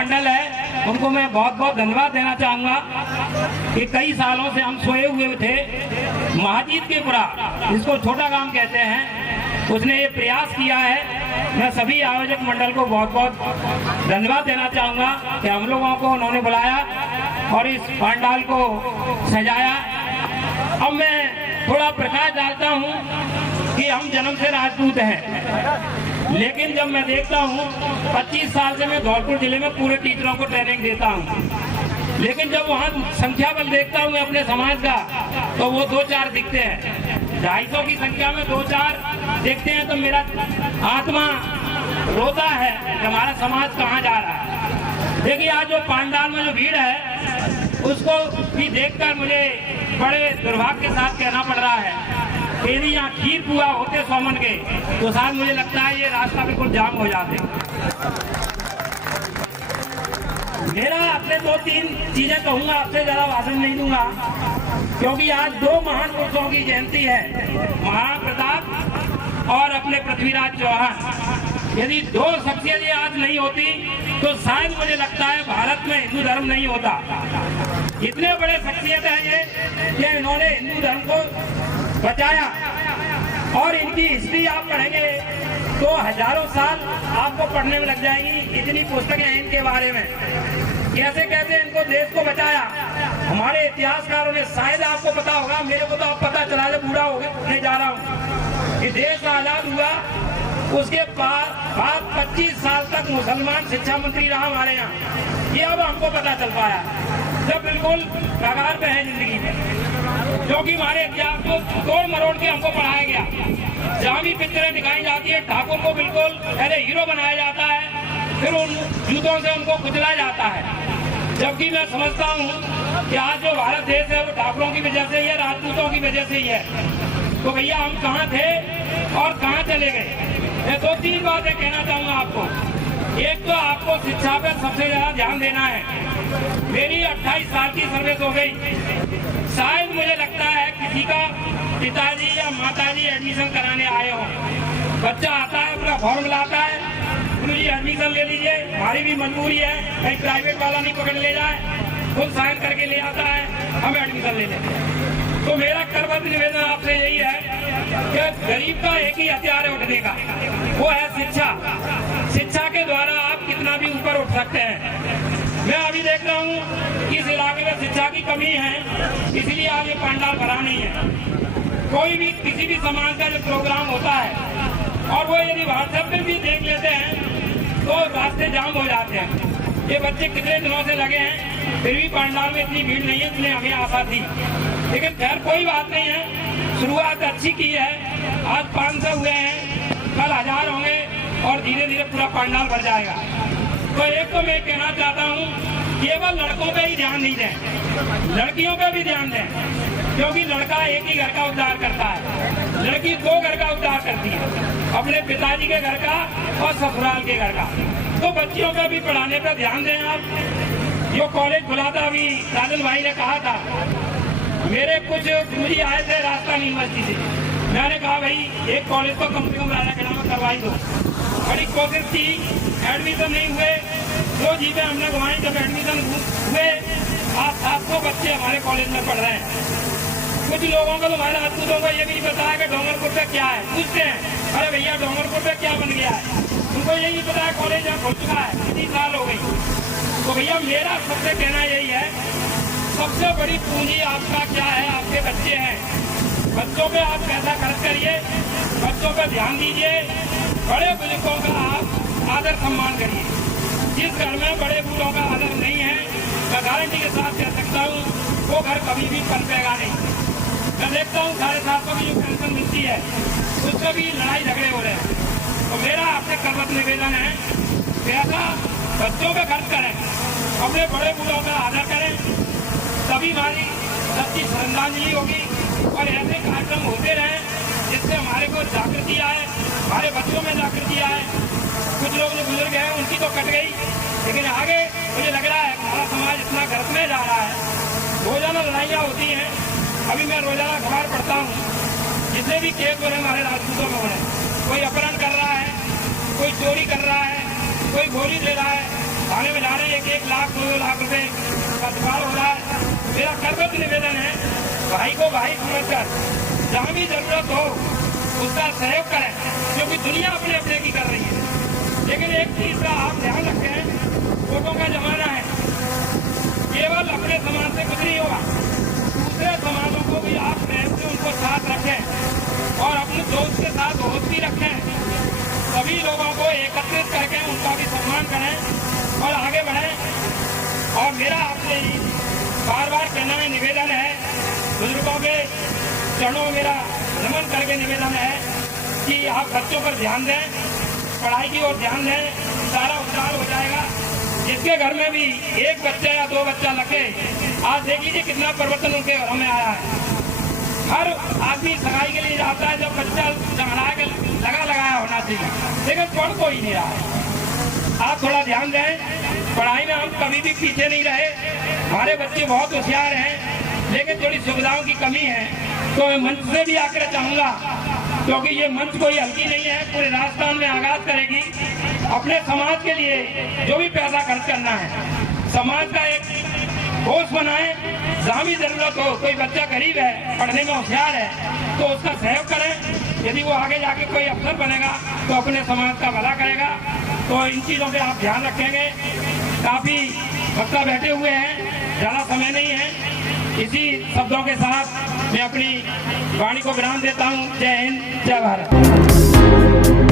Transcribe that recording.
मंडल है उनको मैं बहुत बहुत धन्यवाद देना चाहूँगा कि कई सालों से हम सोए हुए थे। महाजीत के पुरा, जिसको छोटा गांव कहते हैं, उसने ये प्रयास किया है। मैं सभी आयोजक मंडल को बहुत बहुत धन्यवाद देना चाहूँगा कि हम लोगों को उन्होंने बुलाया और इस पंडाल को सजाया। अब मैं थोड़ा प्रकाश डालता हूँ कि हम जन्म से राजपूत हैं, लेकिन जब मैं देखता हूँ 25 साल से मैं धौलपुर जिले में पूरे टीचरों को ट्रेनिंग देता हूँ, लेकिन जब वहाँ संख्या बल देखता हूँ मैं अपने समाज का, तो वो 2-4 दिखते हैं। 250 की संख्या में 2-4 दिखते हैं तो मेरा आत्मा रोता है कि हमारा समाज कहाँ जा रहा है। देखिए आज जो पंडाल में जो भीड़ है उसको भी देखकर मुझे बड़े दुर्भाग्य के साथ कहना पड़ रहा है कि यदि यहाँ खीर पुआ होते सोमन के तो शायद मुझे लगता है ये रास्ता बिल्कुल जाम हो जाते। मेरा अपने 2-3 चीजें कहूंगा, आपसे ज्यादा भाषण नहीं दूंगा, क्योंकि आज 2 महान पुरुषों की जयंती है, महाराणा प्रताप और अपने पृथ्वीराज चौहान। यदि 2 शख्सियतें आज नहीं होती तो शायद मुझे लगता है भारत में हिंदू धर्म नहीं होता। इतने बड़े शख्सियत हैं ये कि इन्होंने हिंदू धर्म को बचाया, और इनकी हिस्ट्री आप पढ़ेंगे तो हजारों साल आपको पढ़ने में लग जाएंगी। इतनी पुस्तकें हैं इनके बारे में, कैसे कैसे इनको देश को बचाया। हमारे इतिहासकारों ने, शायद आपको पता होगा, मेरे को तो अब पता चला जब बूढ़ा हो गए जा रहा हूँ, कि देश आजाद हुआ उसके बाद 25 साल तक मुसलमान शिक्षा मंत्री रहा हमारे यहाँ। ये अब हमको पता चल पाया जब बिल्कुल कगार पे है जिंदगी में, जो कि हमारे इतिहास को तोड़ मरोड़ के हमको पढ़ाया गया। जहाँ भी पिक्चरें दिखाई जाती है ठाकुर को बिल्कुल पहले हीरो बनाया जाता है, फिर उन जूतों से उनको कुचला जाता है। जबकि मैं समझता हूँ कि आज जो भारत देश है वो ठाकुरों की वजह से ही है, राजपूतों की वजह से ही है। तो भैया हम कहाँ थे और कहाँ चले गए। मैं 2-3 बातें कहना चाहूँगा आपको। एक तो आपको शिक्षा पर सबसे ज्यादा ध्यान देना है। मेरी 28 साल की सर्विस हो गई, शायद मुझे लगता है किसी का पिताजी या माताजी एडमिशन कराने आए हो, बच्चा आता है अपना फॉर्म लाता है, गुरुजी एडमिशन ले लीजिए, हमारी भी मजबूरी है, कहीं प्राइवेट वाला नहीं पकड़ ले जाए, खुद साइन करके ले आता है, हम एडमिशन ले लेते हैं। तो मेरा करबद्ध निवेदन आपसे यही है कि गरीब का एक ही हथियार है उठने का, वो है शिक्षा। शिक्षा के द्वारा आप कितना भी ऊपर उठ सकते हैं। मैं अभी देख रहा हूँ कि इस इलाके में शिक्षा की कमी है, इसलिए आज ये पंडाल भरा नहीं है। कोई भी किसी भी समाज का जो प्रोग्राम होता है और वो यदि व्हाट्सएप पे भी देख लेते हैं तो रास्ते जाम हो जाते हैं। ये बच्चे कितने दिनों से लगे हैं, फिर भी पंडाल में इतनी भीड़ नहीं है जितनी हमें आशा थी। लेकिन खैर कोई बात नहीं है, शुरुआत अच्छी की है। आज 500 हुए हैं, कल 1000 होंगे और धीरे धीरे पूरा पंडाल भर जाएगा। तो एक तो मैं कहना चाहता हूँ, केवल लड़कों पे ही ध्यान नहीं दें, लड़कियों पे भी ध्यान दें, क्योंकि लड़का एक ही घर का उद्धार करता है, लड़की 2 घर का उद्धार करती है, अपने पिताजी के घर का और ससुराल के घर का। तो बच्चियों पे भी पढ़ाने पे ध्यान दें आप। जो कॉलेज खुला था, अभी साजन भाई ने कहा था, मेरे कुछ गुरुजी आए थे राजस्थान यूनिवर्सिटी से, मैंने कहा भाई एक कॉलेज को कम से कम राजा खेड़ा में करवाई दो। बड़ी कोशिश की, एडमिशन नहीं हुए, 2 जीपें हमने घुमाई। जब एडमिशन हुए 700 बच्चे हमारे कॉलेज में पढ़ रहे हैं। कुछ लोगों को, हमारे राजपूतों को ये भी नहीं पता है कि डोंगरपुर पे क्या है। पूछते हैं, अरे भैया डोंगरपुर पे क्या बन गया है, उनको ये नहीं पता है कॉलेज यहाँ खुल चुका है, कितनी साल हो गई। तो भैया मेरा सबसे कहना यही है, सबसे बड़ी पूंजी आपका क्या है, आपके बच्चे हैं। बच्चों पे आप पैसा खर्च करिए, बच्चों पे ध्यान दीजिए, बड़े बुजुर्गों का आप आदर सम्मान करिए। जिस घर में बड़े बूढ़ों का आदर नहीं है, मैं गारंटी के साथ कह सकता हूँ वो घर कभी भी पनपेगा नहीं। मैं देखता हूँ 750 की जो पेंशन मिलती है उससे भी लड़ाई झगड़े हो रहे हैं। तो मेरा आपसे करबद्ध निवेदन है, पैसा बच्चों पे खर्च करें, अपने बड़े बूढ़ों का आदर करें, तभी हमारी सच्ची श्रद्धांजलि होगी। और ऐसे कार्यक्रम होते रहे जिससे हमारे को जागृति आए, हमारे बच्चों में जागृति आए। कुछ लोग जो बुजुर्ग हैं उनकी तो कट गई, लेकिन आगे मुझे लग रहा है हमारा समाज इतना गर्त में जा रहा है। रोजाना लड़ाइयाँ होती हैं। अभी मैं रोजाना अखबार पढ़ता हूँ, जितने भी केस हो रहे हमारे राजपूतों में हो रहे हैं, कोई अपहरण कर रहा है, कोई चोरी कर रहा है, कोई गोली दे रहा है, थाने में ला रहे हैं, 1 लाख 2 लाख रुपए का सवाल हो रहा है। मेरा करबद्ध निवेदन है, भाई को भाई समझकर जहाँ भी जरूरत हो उसका सहयोग करें, क्योंकि दुनिया अपने अपने की कर रही है। लेकिन एक चीज का आप ध्यान रखें, वोटों का जमाना है, केवल अपने समाज से कुछ नहीं होगा, दूसरे समाजों को भी आप प्रेम से उनको साथ रखें और अपने दोस्त के साथ दोस्त भी रखें। सभी लोगों को एकत्रित करके उनका भी सम्मान करें और आगे बढ़ें। और मेरा आपसे बार बार कहना है, निवेदन है, बुजुर्गों के चरणों में मेरा नमन करके निवेदन है कि आप बच्चों पर ध्यान दें, पढ़ाई की ओर ध्यान दें, सारा उद्धार हो जाएगा। जिसके घर में भी 1 बच्चा या 2 बच्चा लगे, आज देख लीजिए कितना परिवर्तन उनके घरों में आया है। हर आदमी सगाई के लिए जाता है जब बच्चा लगाया होना चाहिए, लेकिन पढ़ कोई नहीं रहा है। आप थोड़ा ध्यान दें, पढ़ाई में हम कभी भी पीछे नहीं रहे, हमारे बच्चे बहुत होशियार हैं, लेकिन थोड़ी सुविधाओं की कमी है। तो मैं मंच से भी आकर चाहूंगा, क्योंकि ये मंच कोई हल्की नहीं है, पूरे राजस्थान में आगाज करेगी। अपने समाज के लिए जो भी पैसा खर्च करना है, समाज का एक कोष बनाए, जहाँ भी जरूरत हो, कोई बच्चा गरीब है, पढ़ने में होशियार है, तो उसका सहयोग करें। यदि वो आगे जाके कोई अफसर बनेगा तो अपने समाज का भला करेगा। तो इन चीजों पे आप ध्यान रखेंगे। काफी वक्ता बैठे हुए हैं, ज्यादा समय नहीं है। इसी शब्दों के साथ मैं अपनी वाणी को विराम देता हूँ। जय हिंद, जय भारत।